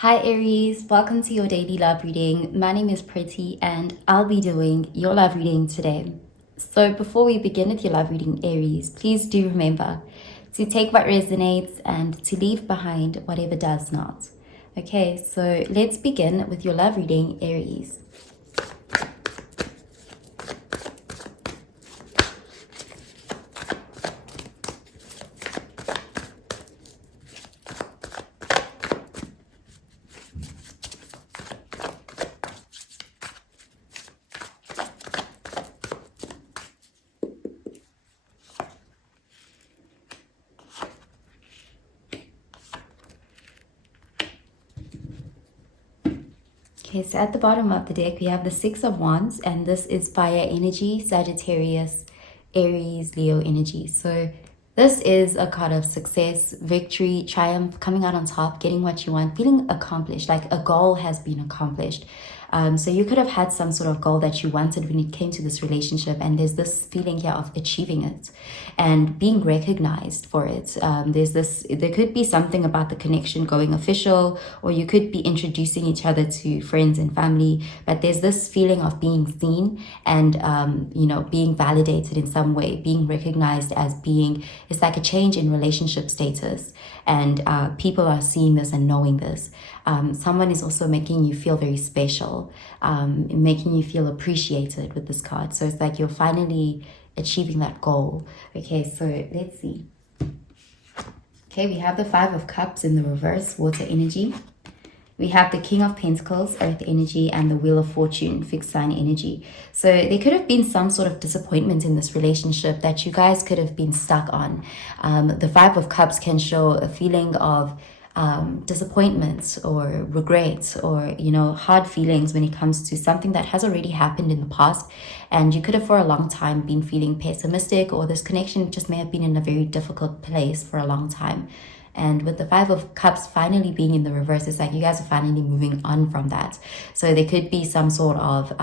Hi Aries, welcome to your daily love reading. My name is Pretty and I'll be doing your love reading today. So before we begin with your love reading, Aries, please do remember to take what resonates and to leave behind whatever does not. Okay, so let's begin with your love reading, Aries. Okay, so at the bottom of the deck, we have the Six of Wands, and this is fire energy, Sagittarius, Aries, Leo energy. So this is a card of success, victory, triumph, coming out on top, getting what you want, feeling accomplished, like a goal has been accomplished. So you could have had some sort of goal that you wanted when it came to this relationship, and there's this feeling here of achieving it and being recognized for it. There could be something about the connection going official, or you could be introducing each other to friends and family, but there's this feeling of being seen and, being validated in some way, being recognized as being, it's like a change in relationship status. And people are seeing this and knowing this. Someone is also making you feel very special, making you feel appreciated with this card. So it's like you're finally achieving that goal. Okay, so let's see. Okay, we have the Five of Cups in the reverse, water energy. We have the King of Pentacles, earth energy, and the Wheel of Fortune, fixed sign energy. So there could have been some sort of disappointment in this relationship that you guys could have been stuck on. The Five of Cups can show a feeling of disappointments or regrets or, hard feelings when it comes to something that has already happened in the past. And you could have for a long time been feeling pessimistic, or this connection just may have been in a very difficult place for a long time. And with the Five of Cups finally being in the reverse, it's like you guys are finally moving on from that. So there could be some sort of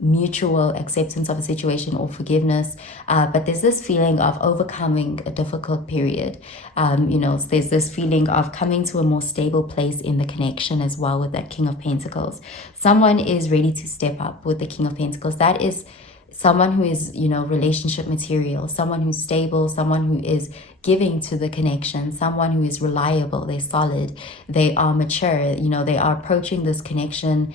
mutual acceptance of a situation or forgiveness, but there's this feeling of overcoming a difficult period. There's this feeling of coming to a more stable place in the connection as well with that King of Pentacles. Someone is ready to step up with the King of Pentacles. That is someone who is, relationship material, someone who's stable, someone who is giving to the connection, someone who is reliable, they're solid, they are mature, they are approaching this connection,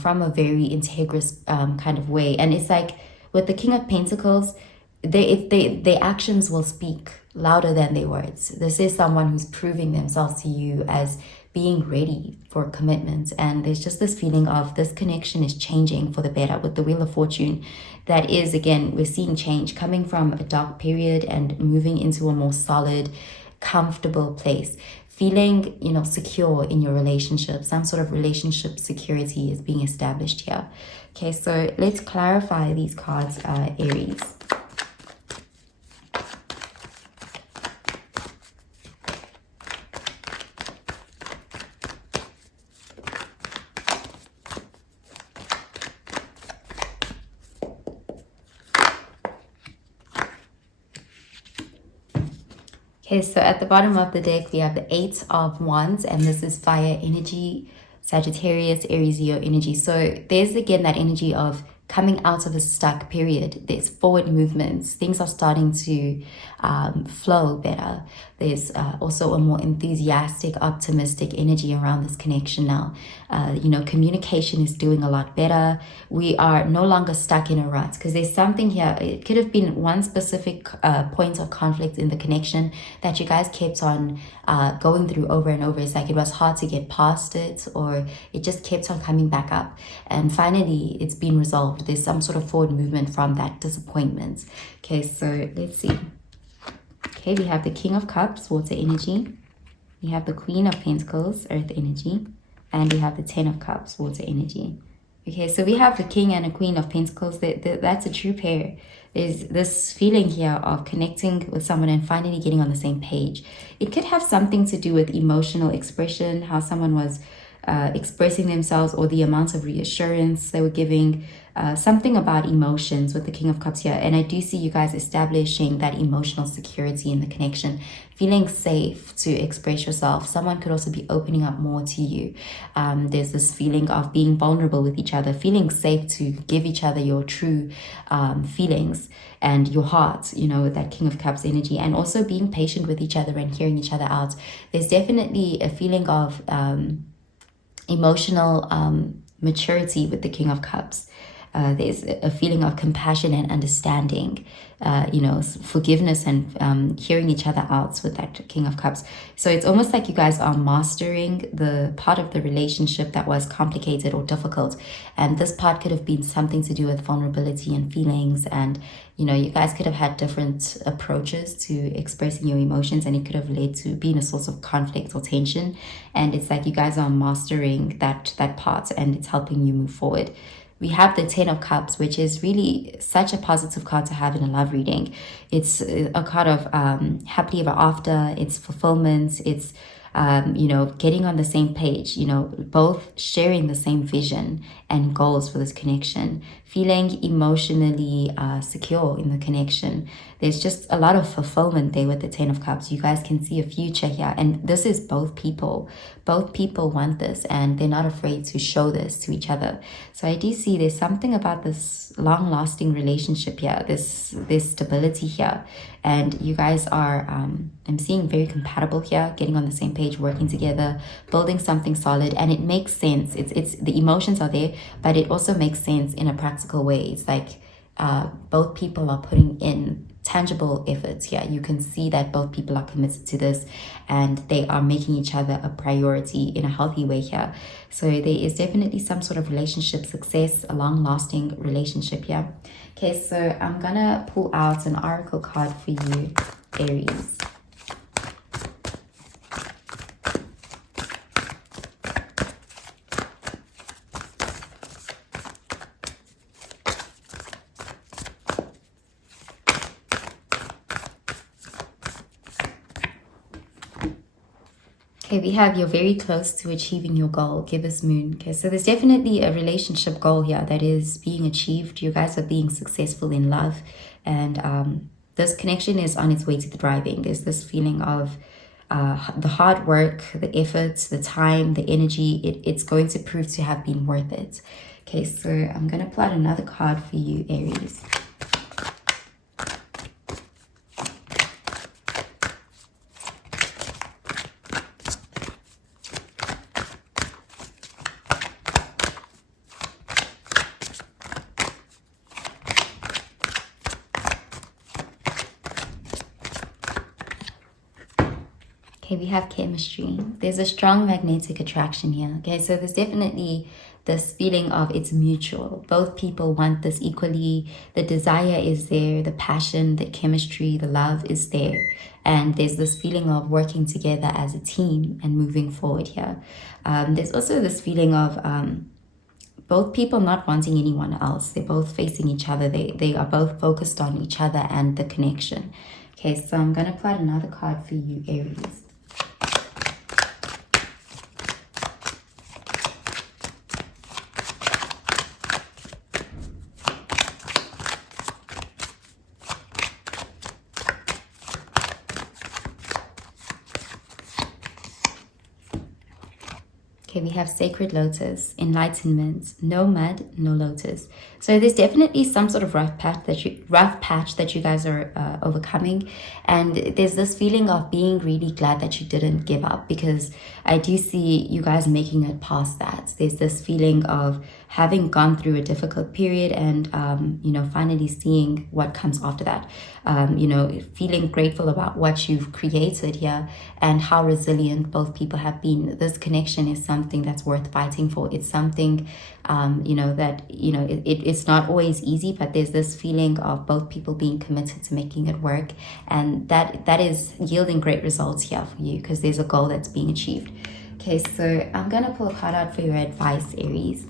from a very integrous kind of way. And it's like with the King of Pentacles, their actions will speak louder than their words. This is someone who's proving themselves to you as being ready for commitment. And there's just this feeling of this connection is changing for the better with the Wheel of Fortune. That is, again, we're seeing change coming from a dark period and moving into a more solid, comfortable place. Feeling, secure in your relationship. Some sort of relationship security is being established here. Okay, so let's clarify these cards, Aries. Okay, so at the bottom of the deck, we have the Eight of Wands, and this is fire energy, Sagittarius, Aries, Leo energy. So there's again that energy of coming out of a stuck period. There's forward movements. Things are starting to flow better. There's also a more enthusiastic, optimistic energy around this connection now. Communication is doing a lot better. We are no longer stuck in a rut, because there's something here. It could have been one specific point of conflict in the connection that you guys kept on going through over and over. It's like it was hard to get past it, or it just kept on coming back up. And finally, it's been resolved. There's some sort of forward movement from that disappointment. Okay, so let's see. Okay, we have the King of Cups, water energy. We have the Queen of Pentacles, earth energy. And we have the Ten of Cups, water energy. Okay, so we have the King and a Queen of Pentacles. That's a true pair. There's this feeling here of connecting with someone and finally getting on the same page. It could have something to do with emotional expression, how someone was expressing themselves, or the amount of reassurance they were giving. Something about emotions with the King of Cups here. And I do see you guys establishing that emotional security in the connection, feeling safe to express yourself. Someone could also be opening up more to you. There's this feeling of being vulnerable with each other, feeling safe to give each other your true feelings and your heart, you know, with that King of Cups energy, and also being patient with each other and hearing each other out. There's definitely a feeling of emotional maturity with the King of Cups. There's a feeling of compassion and understanding, you know, forgiveness and hearing each other out with that King of Cups. So it's almost like you guys are mastering the part of the relationship that was complicated or difficult. And this part could have been something to do with vulnerability and feelings. And, you know, you guys could have had different approaches to expressing your emotions, and it could have led to being a source of conflict or tension. And it's like you guys are mastering that part, and it's helping you move forward. We have the Ten of Cups, which is really such a positive card to have in a love reading. It's a card of happily ever after. It's fulfillment. It's, you know, getting on the same page, you know, both sharing the same vision and goals for this connection, feeling emotionally secure in the connection. There's just a lot of fulfillment there with the Ten of Cups. You guys can see a future here. And this is both people. Both people want this, and they're not afraid to show this to each other. So I do see there's something about this long-lasting relationship here, this stability here. And you guys are, I'm seeing very compatible here, getting on the same page, working together, building something solid. And it makes sense. It's the emotions are there, but it also makes sense in a practical way. It's like both people are putting in tangible efforts here. You can see that both people are committed to this, and they are making each other a priority in a healthy way here. So there is definitely some sort of relationship success, a long-lasting relationship here. Okay, so I'm gonna pull out an oracle card for you, Aries. Okay, we have you're very close to achieving your goal, Gibbous Moon. Okay, so there's definitely a relationship goal here that is being achieved. You guys are being successful in love, and this connection is on its way to thriving. There's this feeling of the hard work, the efforts, the time, the energy. It's going to prove to have been worth it. Okay, so I'm going to pull out another card for you, Aries. Okay, we have chemistry. There's a strong magnetic attraction here. Okay, so there's definitely this feeling of it's mutual. Both people want this equally. The desire is there, the passion, the chemistry, the love is there. And there's this feeling of working together as a team and moving forward here. There's also this feeling of both people not wanting anyone else. They're both facing each other. They are both focused on each other and the connection. Okay, so I'm going to pull out another card for you, Aries. Okay, we have Sacred Lotus, Enlightenment, no mud, no lotus. So there's definitely some sort of rough patch that you guys are overcoming. And there's this feeling of being really glad that you didn't give up, because I do see you guys making it past that. There's this feeling of having gone through a difficult period and, you know, finally seeing what comes after that. You know, feeling grateful about what you've created here and how resilient both people have been. This connection is something that's worth fighting for. It's something, you know, that, you know, it's not always easy, but there's this feeling of both people being committed to making it work. And that is yielding great results here for you, because there's a goal that's being achieved. Okay, so I'm going to pull a card out for your advice, Aries.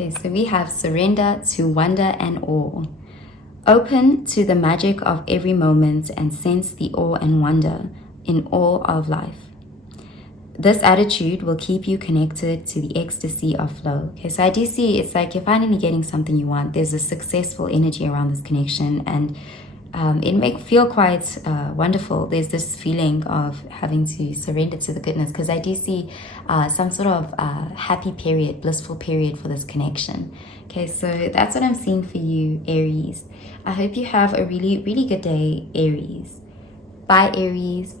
Okay, so we have surrender to wonder and awe. Open to the magic of every moment and sense the awe and wonder in all of life. This attitude will keep you connected to the ecstasy of flow. Okay, so I do see it's like you're finally getting something you want. There's a successful energy around this connection, and it may feel quite wonderful. There's this feeling of having to surrender to the goodness, because I do see some sort of happy period, blissful period for this connection. Okay, so that's what I'm seeing for you, Aries. I hope you have a really, really good day, Aries. Bye, Aries.